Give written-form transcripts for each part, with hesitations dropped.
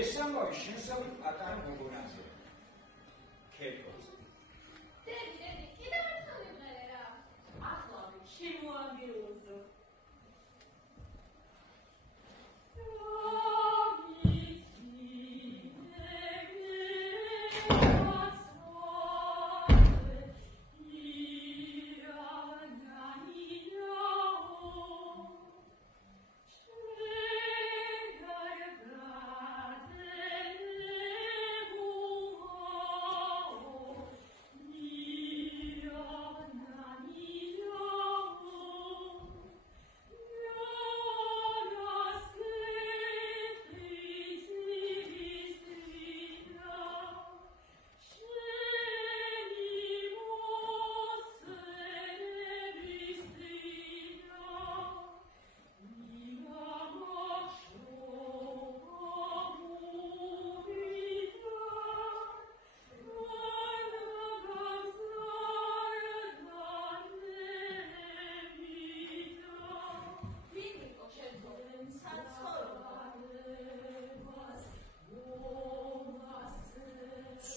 ეს ამბავი შემსავლი პატარა გოგონაზე. ქეთოს. დედი, კიდევ ერთხელ იმღერე რა. ახლა შემოამბიოზო.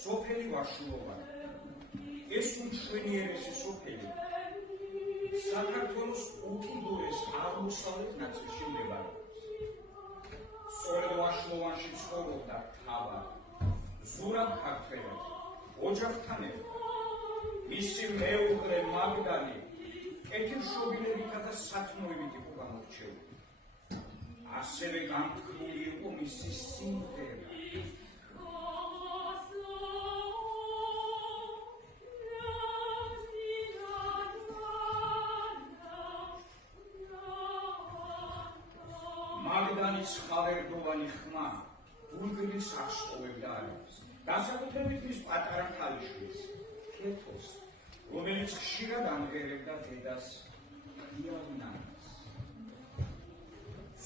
სოფელი ვაშლოვანი. ეს უმშვენიერესი სოფელი საქართველოს უკიდურეს აღმოსავლეთ ნაწილში მდებარეობს. სწორედ ვაშლოვანში ცხოვრობდა თავად ზურაბ ქართველად, ოჯახთან ერთად. მისი მეუღლე მაგდანი კეთილშობილებითა და სათნოებით იყო გამორჩეული. ასევე განთქმული იყო მისი სიმღერა. მაგდანის ხალერდოვანი ხმა ბულგრის აღსტოვებდა არებს. განსაკუთრებით მის პატარა ქალიშვილს, ქეთოს, რომელიც ხშირად ამღერებდა დედას იავნანას.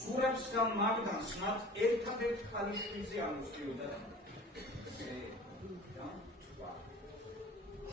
ზურაბს და მაგდანს მათ ერთადერთ ქალიშვილზე ამოსდიოდა და